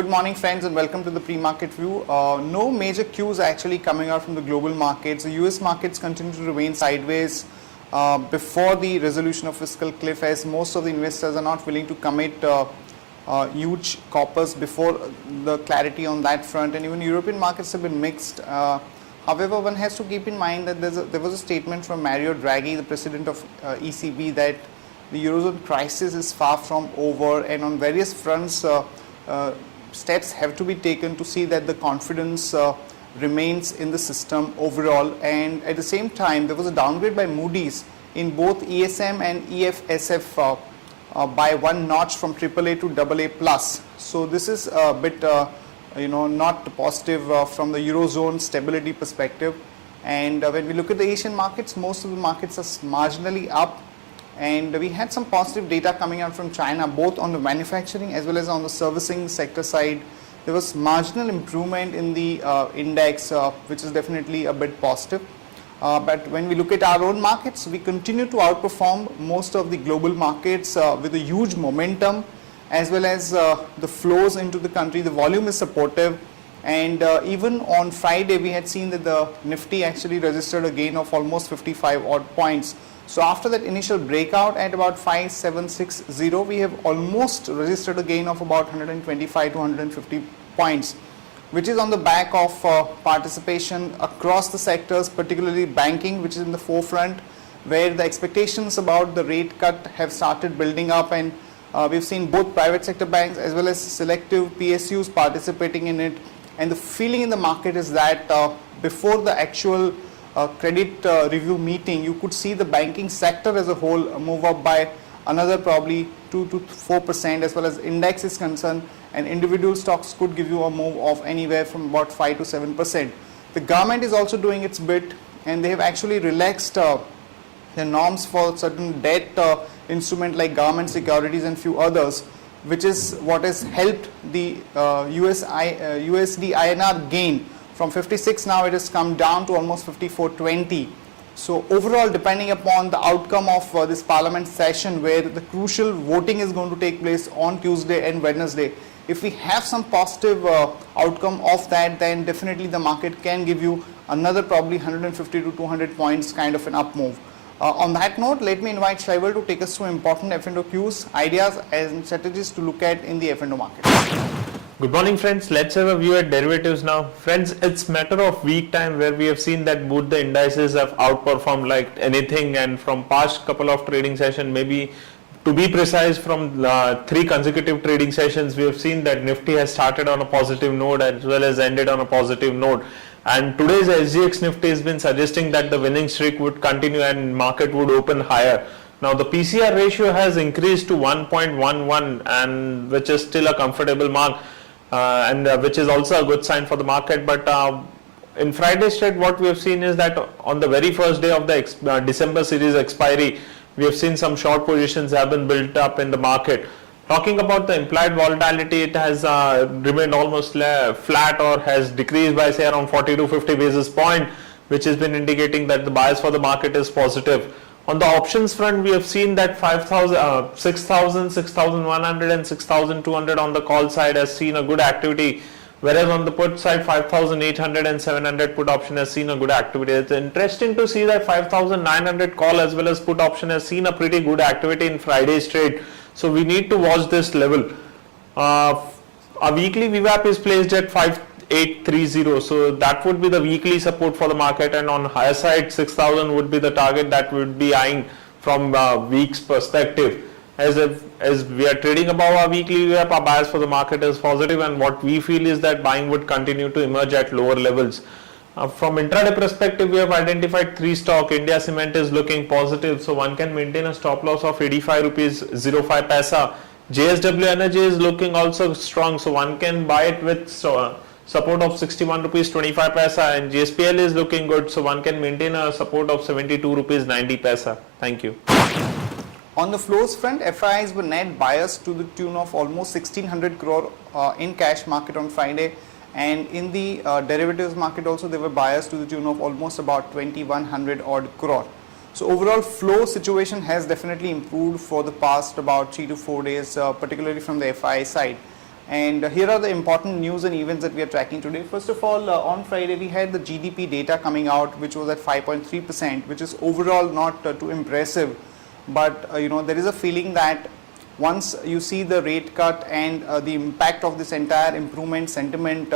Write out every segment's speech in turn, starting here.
Good morning, friends, and welcome to the pre-market view. No major cues actually coming out from the global markets. The US markets continue to remain sideways before the resolution of fiscal cliff, as most of the investors are not willing to commit huge coppers before the clarity on that front, and even European markets have been mixed. However, one has to keep in mind that there was a statement from Mario Draghi, the president of ECB, that the Eurozone crisis is far from over, and on various fronts steps have to be taken to see that the confidence remains in the system overall. And at the same time, there was a downgrade by Moody's in both ESM and EFSF by one notch from AAA to AA+. So this is a bit not positive from the Eurozone stability perspective. And when we look at the Asian markets, most of the markets are marginally up. And we had some positive data coming out from China, both on the manufacturing as well as on the servicing sector side. There was marginal improvement in the index, which is definitely a bit positive. But when we look at our own markets, we continue to outperform most of the global markets with a huge momentum, as well as the flows into the country. The volume is supportive. And even on Friday, we had seen that the Nifty actually registered a gain of almost 55 odd points. So after that initial breakout at about 5760, we have almost registered a gain of about 125 to 150 points, which is on the back of participation across the sectors, particularly banking, which is in the forefront, where the expectations about the rate cut have started building up, and we've seen both private sector banks as well as selective PSUs participating in it. And the feeling in the market is that before the actual credit review meeting, you could see the banking sector as a whole move up by another probably 2 to 4% as far as index is concerned, and individual stocks could give you a move of anywhere from about 5 to 7%. The government is also doing its bit, and they have actually relaxed the norms for certain debt instrument like government securities and few others, which is what has helped the USD INR gain. From 56 now it has come down to almost 54.20. So overall, depending upon the outcome of this parliament session, where the crucial voting is going to take place on Tuesday and Wednesday, if we have some positive outcome of that, then definitely the market can give you another probably 150 to 200 points kind of an up move. On that note, let me invite Shaival to take us through important F&O cues, ideas and strategies to look at in the F&O market. Good morning, friends. Let's have a view at derivatives now. Friends, it's matter of week time where we have seen that both the indices have outperformed like anything, and from past couple of trading sessions, maybe to be precise, from 3 consecutive trading sessions, we have seen that Nifty has started on a positive note as well as ended on a positive note. And today's SGX Nifty has been suggesting that the winning streak would continue and market would open higher. Now the PCR ratio has increased to 1.11, and which is still a comfortable mark. Which is also a good sign for the market. But in Friday's trade, what we have seen is that on the very first day of the December series expiry, we have seen some short positions have been built up in the market. Talking about the implied volatility, it has remained almost flat or has decreased by say around 40 to 50 basis point, which has been indicating that the bias for the market is positive. On the options front, we have seen that 6,000, 6,100 and 6,200 on the call side has seen a good activity, whereas on the put side 5,800 and 700 put option has seen a good activity. It's interesting to see that 5,900 call as well as put option has seen a pretty good activity in Friday's trade. So we need to watch this level. Our weekly VWAP is placed at 5,830, so that would be the weekly support for the market, and on higher side 6,000 would be the target that would be eyeing from week's perspective. As we are trading above our weekly VWAP, our bias for the market is positive, and what we feel is that buying would continue to emerge at lower levels. From intraday perspective, we have identified 3 stocks. India Cement is looking positive, so one can maintain a stop loss of 85 rupees 05 paisa. JSW Energy is looking also strong, so one can buy it with support of 61 rupees 25 paisa, and JSPL is looking good, so one can maintain a support of 72 rupees 90 paisa. Thank you. On the flows front, FIIs were net buyers to the tune of almost 1600 crore in cash market on Friday, and in the derivatives market also they were buyers to the tune of almost about 2100 odd crore. So overall flow situation has definitely improved for the past about 3 to 4 days, particularly from the FII side. And here are the important news and events that we are tracking today. First of all, on Friday we had the GDP data coming out, which was at 5.3%, which is overall not too impressive. But there is a feeling that once you see the rate cut and the impact of this entire improvement sentiment,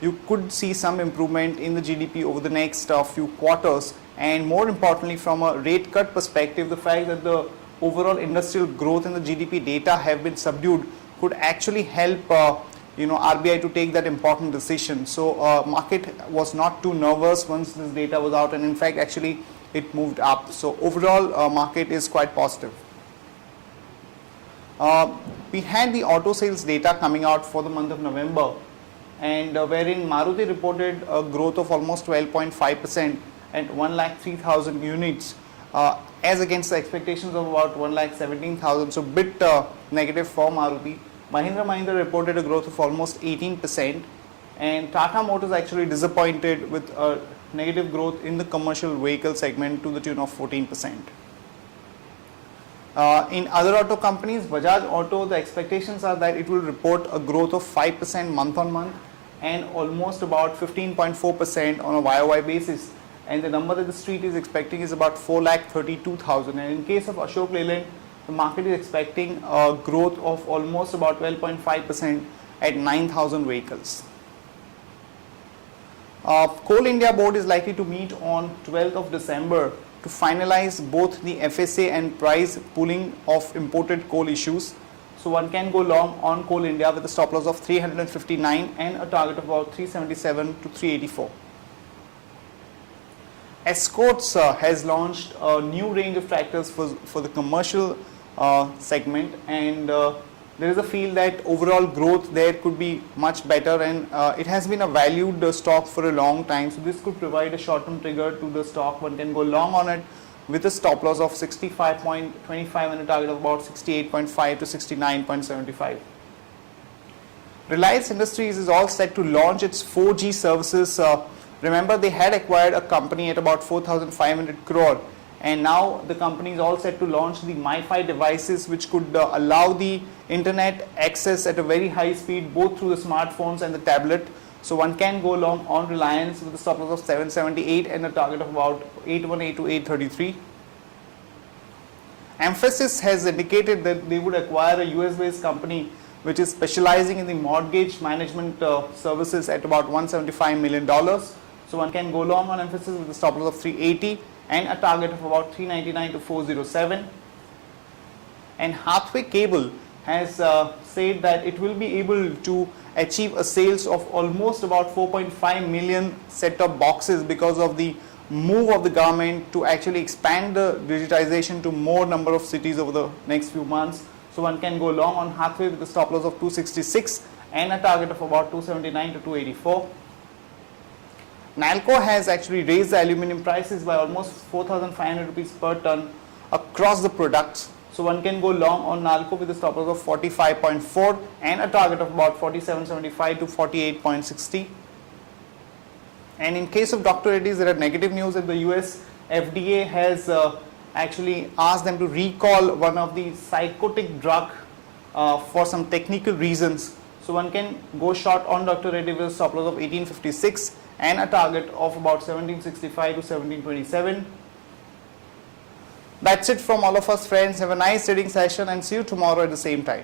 you could see some improvement in the GDP over the next few quarters. And more importantly, from a rate cut perspective, the fact that the overall industrial growth and the GDP data have been subdued could actually help RBI to take that important decision. So market was not too nervous once this data was out, and in fact actually it moved up. So overall market is quite positive. We had the auto sales data coming out for the month of November, and wherein Maruti reported a growth of almost 12.5% at 103,000 units, as against the expectations of about 117,000, so bit negative for Maruti. Mahindra reported a growth of almost 18%, and Tata Motors actually disappointed with a negative growth in the commercial vehicle segment to the tune of 14%. In other auto companies, Bajaj Auto, the expectations are that it will report a growth of 5% month on month and almost about 15.4% on a YOY basis. And the number that the street is expecting is about 4,32,000. And in case of Ashok Leyland, the market is expecting a growth of almost about 12.5% at 9,000 vehicles. Coal India Board is likely to meet on 12th of December to finalize both the FSA and price pooling of imported coal issues. So one can go long on Coal India with a stop loss of 359 and a target of about 377 to 384. Escorts has launched a new range of tractors for the commercial segment, and there is a feel that overall growth there could be much better, and it has been a valued stock for a long time, so this could provide a short-term trigger to the stock. One can go long on it with a stop loss of 65.25 and a target of about 68.5 to 69.75. Reliance Industries is all set to launch its 4G services. Remember, they had acquired a company at about 4,500 crore, and now the company is all set to launch the MiFi devices, which could allow the internet access at a very high speed both through the smartphones and the tablet. So one can go long on Reliance with a stop loss of 778 and a target of about 818 to 833. Mphasis has indicated that they would acquire a US based company which is specializing in the mortgage management services at about $175 million. So one can go long on Mphasis with a stop loss of 380 and a target of about 399 to 407. And Hathway Cable has said that it will be able to achieve a sales of almost about 4.5 million set-top boxes because of the move of the government to actually expand the digitization to more number of cities over the next few months. So one can go long on Hathway with a stop loss of 266 and a target of about 279 to 284. Nalco has actually raised the aluminum prices by almost 4,500 rupees per ton across the products. So one can go long on Nalco with a stop loss of 45.4 and a target of about 47.75 to 48.60. And in case of Dr. Reddy's, there are negative news in the US. FDA has actually asked them to recall one of the psychotic drug for some technical reasons. So one can go short on Dr. Reddy with a stop loss of 1856 and a target of about 1765 to 1727. That's it from all of us, friends. Have a nice trading session and see you tomorrow at the same time.